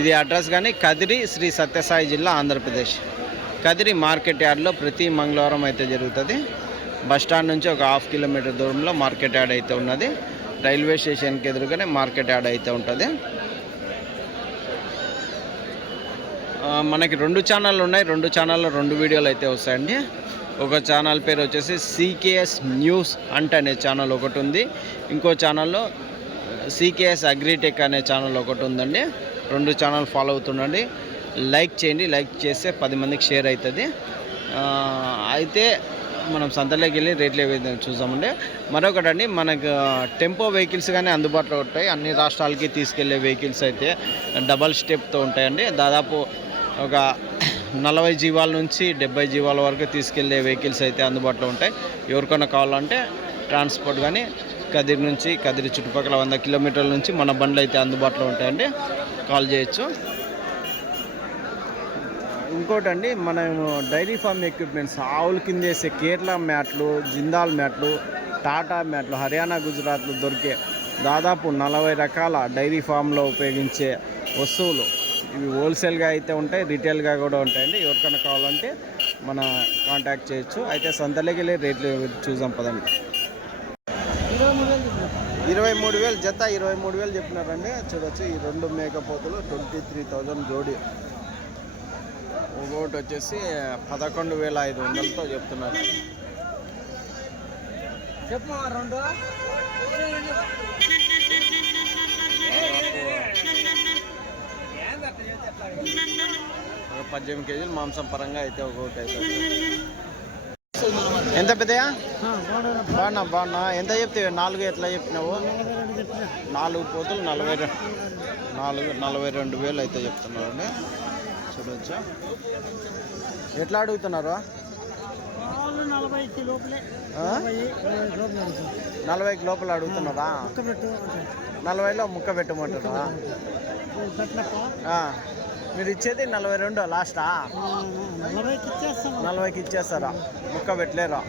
ఇది అడ్రస్ కానీ కదిరి శ్రీ సత్యసాయి జిల్లా ఆంధ్రప్రదేశ్. కదిరి మార్కెట్ యార్డ్లో ప్రతి మంగళవారం అయితే జరుగుతుంది. బస్ స్టాండ్ నుంచి ఒక హాఫ్ కిలోమీటర్ దూరంలో మార్కెట్ యార్డ్ అయితే ఉన్నది. రైల్వే స్టేషన్కి ఎదురుగానే మార్కెట్ యార్డ్ అయితే ఉంటుంది. మనకి రెండు ఛానళ్ళు ఉన్నాయి. రెండు ఛానల్లో రెండు వీడియోలు అయితే వస్తాయండి. ఒక ఛానల్ పేరు వచ్చేసి సీకేఎస్ న్యూస్ అంట్ అనే ఛానల్ ఒకటి ఉంది. ఇంకో ఛానల్లో సీకేఎస్ అగ్రిటెక్ అనే ఛానల్ ఒకటి ఉందండి. రెండు ఛానల్ ఫాలో అవుతుండండి. లైక్ చేయండి లైక్ చేస్తే పది మందికి షేర్ అవుతుంది అయితే మనం సంతలోకి వెళ్ళి రేట్లు ఏ విధంగా చూసామండి మరొకటండి మనకు టెంపో వెహికల్స్ కానీ అందుబాటులో ఉంటాయి. అన్ని రాష్ట్రాలకి తీసుకెళ్ళే వెహికల్స్ అయితే డబల్ స్టెప్తో ఉంటాయండి. దాదాపు ఒక నలభై జీవాల నుంచి డెబ్బై జీవాల వరకు తీసుకెళ్ళే వెహికల్స్ అయితే అందుబాటులో ఉంటాయి. ఎవరికైనా కావాలంటే ట్రాన్స్పోర్ట్ కానీ కదిరి నుంచి కదిరి చుట్టుపక్కల వంద కిలోమీటర్ల నుంచి మన బండ్లు అయితే అందుబాటులో ఉంటాయండి. కాల్ చేయొచ్చు. ఇంకోటండి మనము డైరీ ఫామ్ ఎక్విప్మెంట్స్ ఆవుల కింద వేసే కేరళ మ్యాట్లు జిందాల్ మ్యాట్లు టాటా మ్యాట్లు హర్యానా గుజరాత్లో దొరికే దాదాపు నలభై రకాల డైరీ ఫామ్లో ఉపయోగించే వస్తువులు. ఇవి హోల్సేల్గా అయితే ఉంటాయి రిటైల్గా కూడా ఉంటాయండి. ఎవరికైనా కావాలంటే మన కాంటాక్ట్ చేయొచ్చు. అయితే సంతలోకి వెళ్ళి రేట్లు చూసాం పదండి. ఇరవై మూడు వేలు జత ఇరవై మూడు వేలు చెప్పినారండి. చూడొచ్చు ఈ రెండు మేకపోతులు ట్వంటీ త్రీ థౌజండ్ జోడి. ఒకటి వచ్చేసి పదకొండు వేల ఐదు వందలతో చెప్తున్నారు. ఒక పద్దెనిమిది కేజీలు మాంసం పరంగా అయితే ఒకటి అయితే ఎంత పెద్దయా బాగున్నా బాగున్నా. ఎంత చెప్తే నాలుగు ఎట్లా చెప్పినావు? నాలుగు పోతులు నలభై రెండు. నాలుగు నలభై రెండు వేలు అయితే చెప్తున్నారండి. చూడొచ్చు. ఎట్లా అడుగుతున్నారు? నలభైకి లోపల. అడుగుతున్నారా. నలభైలో ముక్క పెట్టమంటారా. మీరు ఇచ్చేది నలభై రెండు లాస్టా? నలభైకి ఇచ్చేస్తాం నలభైకి ఇచ్చేస్తారా ముక్క పెట్టలేరా?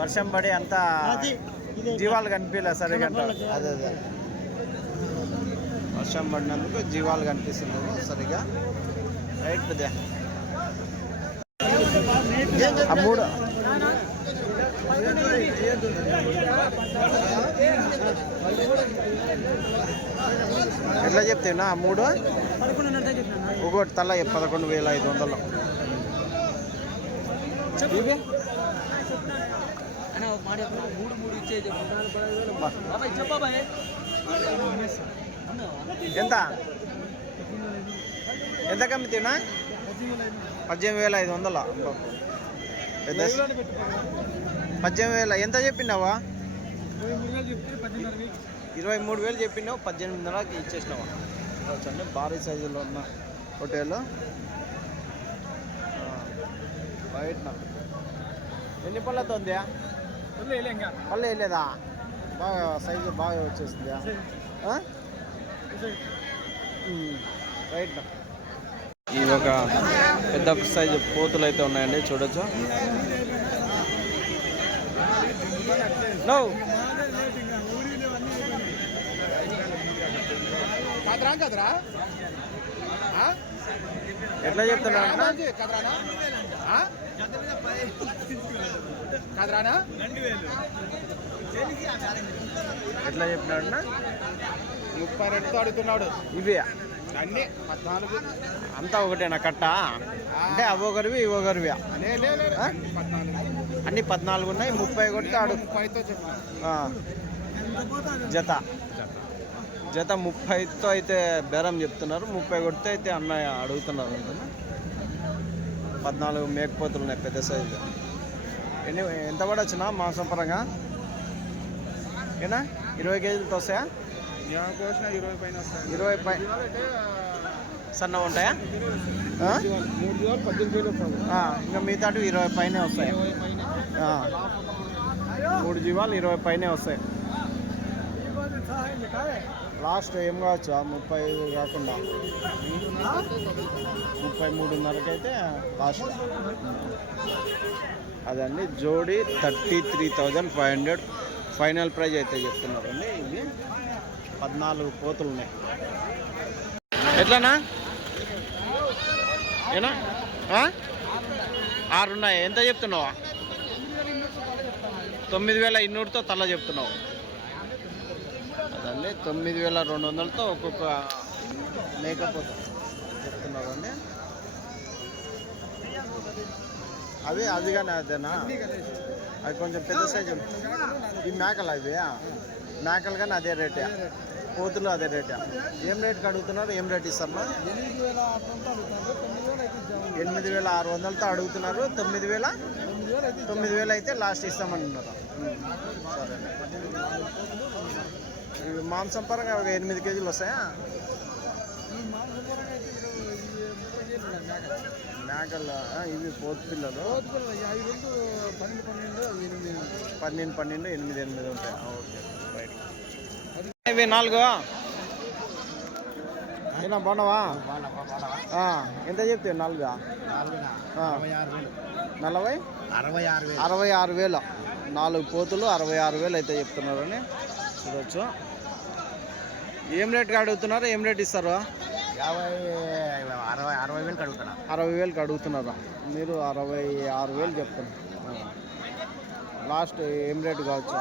వర్షం పడి అంతా అది జీవాలు కనిపించలే సరిగా అంటారు. అదే అదే. వర్షం పడినందుకు జీవాలు కనిపిస్తుంది సరిగా. రైట్ పెద్ద ఆ మూడు ఎట్లా చెప్తున్నా మూడు? ఒకటి తల పదకొండు వేల ఐదు వందలు ఎంత? ఎంత కమ్మితేనా? పద్దెనిమిది వేల ఐదు వందల? పెద్ద పద్దెనిమిది వేల. ఎంత చెప్పినావా? ఇరవై మూడు వేలు చెప్పినావు పద్దెనిమిది నెలలకి ఇచ్చేసినావా? చూడండి భారీ సైజులో ఉన్న హోటల్ బయట ఎన్ని పళ్ళతో ఉందా పళ్ళు వేయలేదా? బాగా సైజు బాగా వచ్చేసిందా రైట్ ఈ ఒక పెద్ద సైజు పోతులు అయితే ఉన్నాయండి చూడొచ్చు. కదరా కదరా? ఎట్లా చెప్తున్నా కదరానా? కదరానా? ఎట్లా చెప్పినాడు ముప్పై రెండుతో అడుగుతున్నాడు. ఇవి. అన్ని పద్నాలుగు. అంతా ఒకటేనా కట్ట? అంటే అవి ఒకరివి ఇవి ఒకరివి. లే లే లే. ఆ? పద్నాలుగు. అన్ని పద్నాలుగు ఉన్నాయి ముప్పై కొడితే ఆడు. జత. జత ముప్పైతో అయితే బేరం చెప్తున్నారు. ముప్పై కొడితే అయితే అన్నయ్య అడుగుతున్నారు అంటున్నా పద్నాలుగు మేకపోతులు ఉన్నాయి పెద్ద సైజు. ఎన్ని ఎంత పడొచ్చునా మాంసం పరంగా? ఏనా? ఇరవై కేజీలతో వస్తాయా? ఇరవై పైన ఇరవై పైన సన్నగా ఉంటాయా? మూడు ఇంకా మిగతా ఇరవై పైన వస్తాయి? మూడు జీవాలు ఇరవై పైనే వస్తాయి. లాస్ట్ ఏం కావచ్చు? ఆ ముప్పై ఐదు కాకుండా. ముప్పై మూడున్నరకైతే లాస్ట్. అదండి జోడి thirty three thousand five hundred. Final price అయితే చెప్తున్నారండి. ఇది పద్నాలుగు కోతులు ఉన్నాయి ఎట్లానా ఏనా ఆరున్నాయి. ఎంత చెప్తున్నావా? తొమ్మిది వేల ఇన్నూరుతో తల చెప్తున్నావు. అదండి తొమ్మిది వేల రెండు వందలతో ఒక్కొక్క మేకపోతే చెప్తున్నారు అండి అవి అది కానీ అదేనా? అవి కొంచెం పెద్ద సైజు ఈ మేకలు అవి మేకలు కానీ అదే రేటే. కోతులు అదే రేటే. ఏం రేట్కి అడుగుతున్నారు? ఏం రేట్ ఇస్తారమ్మా? వేల ఆరు ఎనిమిది వేల ఆరు వందలతో అడుగుతున్నారు. తొమ్మిది వేల తొమ్మిది వేలు అయితే లాస్ట్ ఇస్తామంటున్నారు సరే ఇవి మాంసం పరంగా ఒక ఎనిమిది కేజీలు వస్తాయా? ఈ మేకలు ఇవి పోతు పిల్లలు. పన్నెండు పన్నెండు ఎనిమిది. ఎనిమిది ఉంటాయి. ఓకే. రైట్ ఇవి నాలుగు. ఏనా బాగున్నావా? ఎంత చెప్తావు నాలుగు? ఆరు వేలు నలభై? అరవై ఆరు వేలు. అరవై ఆరు వేలు నాలుగు పోతులు అరవై ఆరు వేలు అయితే చెప్తున్నారని చూడొచ్చు. ఏం రేట్కి అడుగుతున్నారు? ఏం రేట్ ఇస్తారు? యాభై అరవై అరవై వేలు అడుగుతున్నా అరవై వేలకు అడుగుతున్నారా? మీరు అరవై ఆరు వేలు చెప్తున్నారు. లాస్ట్ ఏం రేటు కావచ్చు?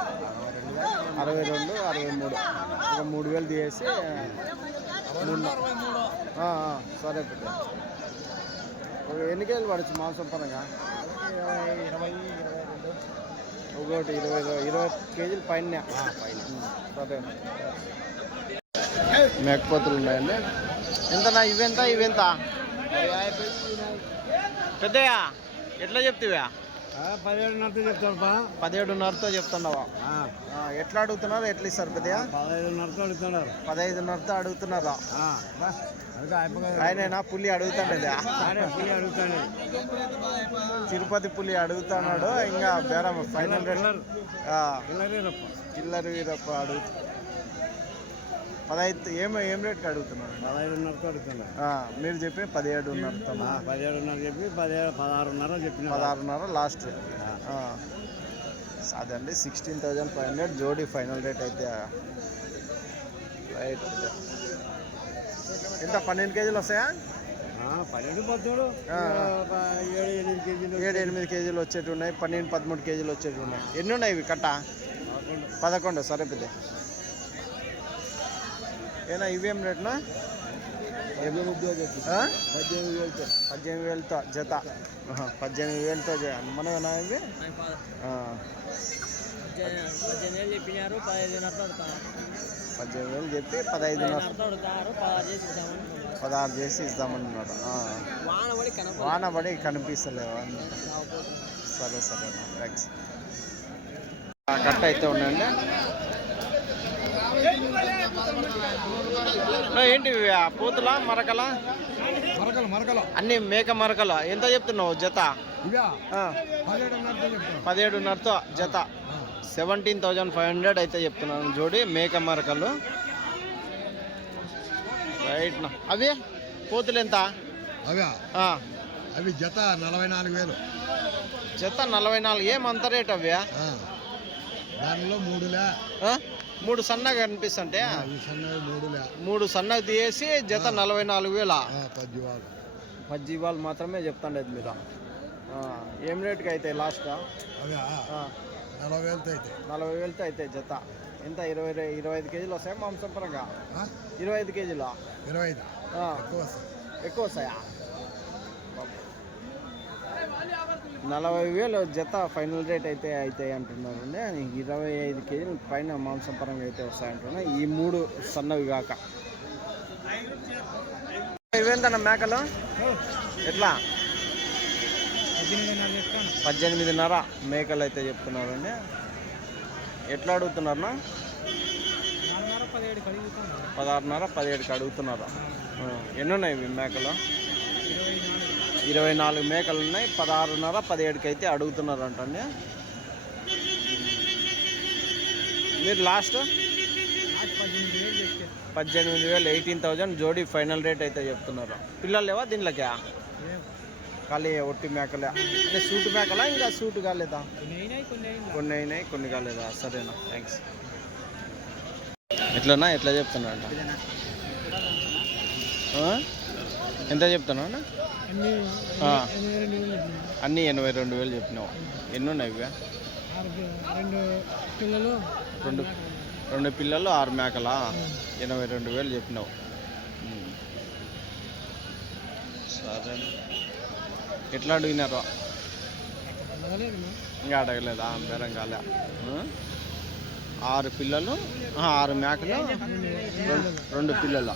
అరవై రెండు అరవై మూడు. ఒక మూడు వేలు తీసేసి సరే ఒక ఎన్ని కేజీలు పడచ్చు మాంసం పరంగా? ఒకటి ఇరవై ఇరవై కేజీలు పైన. సరే. మేకపోతులు ఉన్నాయండి. ఎంతనా ఇవెంత ఇవెంత? పెద్దయా ఎట్లా చెప్తివా? పదిహేడున్నర చెప్తారు బా పదిహేడున్నరతో చెప్తున్నావా? ఆ, ఎట్లా అడుగుతున్నారు? ఎట్లా ఇస్తారు పెద్దయా పదహైదున్నరతో అడుగుతున్నారు. పదహైదున్నరతో అడుగుతున్నారా ఆయనైనా? పులి అడుగుతాడు తిరుపతి పులి అడుగుతున్నాడు. ఇంకా బేరం ఫైనల్ చిల్లర వీరప్ప అడుగు. పదహైదు ఏం ఏం రేట్కి అడుగుతున్నారు? పదహైదున్నరతో అడుగుతున్నారు మీరు చెప్పి పదిహేడున్నరతో పదిహేడున్నర చెప్పి పదిహేడు పదహారున్నర చెప్పిన పదహారున్నర లాస్ట్. అదండి సిక్స్టీన్ థౌజండ్ ఫైవ్ హండ్రెడ్ జోడీ ఫైనల్ రేట్ అయితే. రైట్ ఎంత పన్నెండు కేజీలు వస్తాయా? పన్నెండు పద్దెడు ఆ. ఏడు ఎనిమిది కేజీలు ఏడు ఎనిమిది కేజీలు వచ్చేటి ఉన్నాయి పన్నెండు పదమూడు కేజీలు వచ్చేటి ఉన్నాయి. ఎన్ని ఉన్నాయి ఇవి కట్ట? పదకొండు సరే పెద్ద. ఏనా ఇవేం రేట్నా? పద్దెనిమిది వేలతో పద్దెనిమిది వేలతో జత. పద్దెనిమిది వేలతో మనమేనా ఇవి? ఆ, పద్దెనిమిది వేలు చెప్పి అడుగుతారు పదహారు చేసి ఇద్దామన్నారు. వాన పడి కనిపిస్తలేవు సరే సరే థ్యాంక్స్ కట్ట అయితే ఉన్నాయండి నా ఏంటి పూతులా మరకలా? మరకలు మరకలు. అన్ని మేక మరకలు. ఎంత చెప్తున్నావు జత? పదిహేడున్నరతో జత. సెవెంటీన్ థౌజండ్ ఫైవ్ హండ్రెడ్ అయితే చెప్తున్నాను జోడి మేక మరకలు. రైట్ అవి? పూతులు ఎంత? అవా జత నలభై నాలుగు వేలు. జత నలభై నాలుగు ఏం అంత రేట్ అవి దానిలో మూడులే? మూడు సన్నగా కనిపిస్తుంటే? మూడు సన్నగా తీసేసి జత నలభై నాలుగు వేల. పది జీవాలు మాత్రమే చెప్తాండేది మీరు. ఆ, ఏం రేట్కి అయితే లాస్ట్ నలభై వేలతో అయితే నలభై వేలతో అయితే జత. ఎంత? ఇరవై ఇరవై ఐదు కేజీలు వస్తాయి మాంసం పరంగా? ఇరవై ఐదు కేజీలు? ఇరవై ఐదు. ఎక్కువ వస్తాయి ఎక్కువ వస్తాయా నలభై వేలు జత ఫైనల్ రేట్ అయితే అవుతాయి అంటున్నారు అండి. ఇరవై ఐదు కేజీలు పైన మాంసం పరంగా అయితే వస్తాయంటున్నా ఈ మూడు సన్నవి కాక. ఇవేందన్న మేకలు? ఎట్లా? పద్దెనిమిదిన్నర మేకలు అయితే చెప్తున్నారండి ఎట్లా అడుగుతున్నారన్నా పదహారున్నర పదిహేడుకి అడుగుతున్నారా. ఎన్నున్నాయి ఎన్ని ఉన్నాయి మేకలు? ఇరవై నాలుగు మేకలు ఉన్నాయి. పదహారున్నర పదిహేడుకి అయితే అడుగుతున్నారు అంటండి మీరు లాస్ట్? పద్దెనిమిది వేలు ఎయిటీన్ థౌజండ్ జోడీ ఫైనల్ రేట్ అయితే చెప్తున్నారు. పిల్లలు లేవా దీనిలోకే ఖాళీ ఒట్టి మేకలే. అంటే సూటు మేకలా ఇంకా సూటు కాలేదా? కొన్ని అయినాయి కొన్ని కాలేదా? సరేనా థ్యాంక్స్ ఎట్లనా ఎట్లా చెప్తున్నారంట? ఎంత చెప్తున్నా అన్న? అన్ని. ఎనభై రెండు వేలు చెప్పినావు. ఎన్ని ఉన్నాయి ఇవి రెండు పిల్లలు రెండు రెండు పిల్లలు ఆరు మేకలా? ఎనభై రెండు వేలు చెప్పినావు. సరే. ఎట్లా అడిగినారో. ఇంకా అడగలేదా? బేరం కాలే? ఆరు పిల్లలు ఆరు మేకలు రెండు పిల్లలు.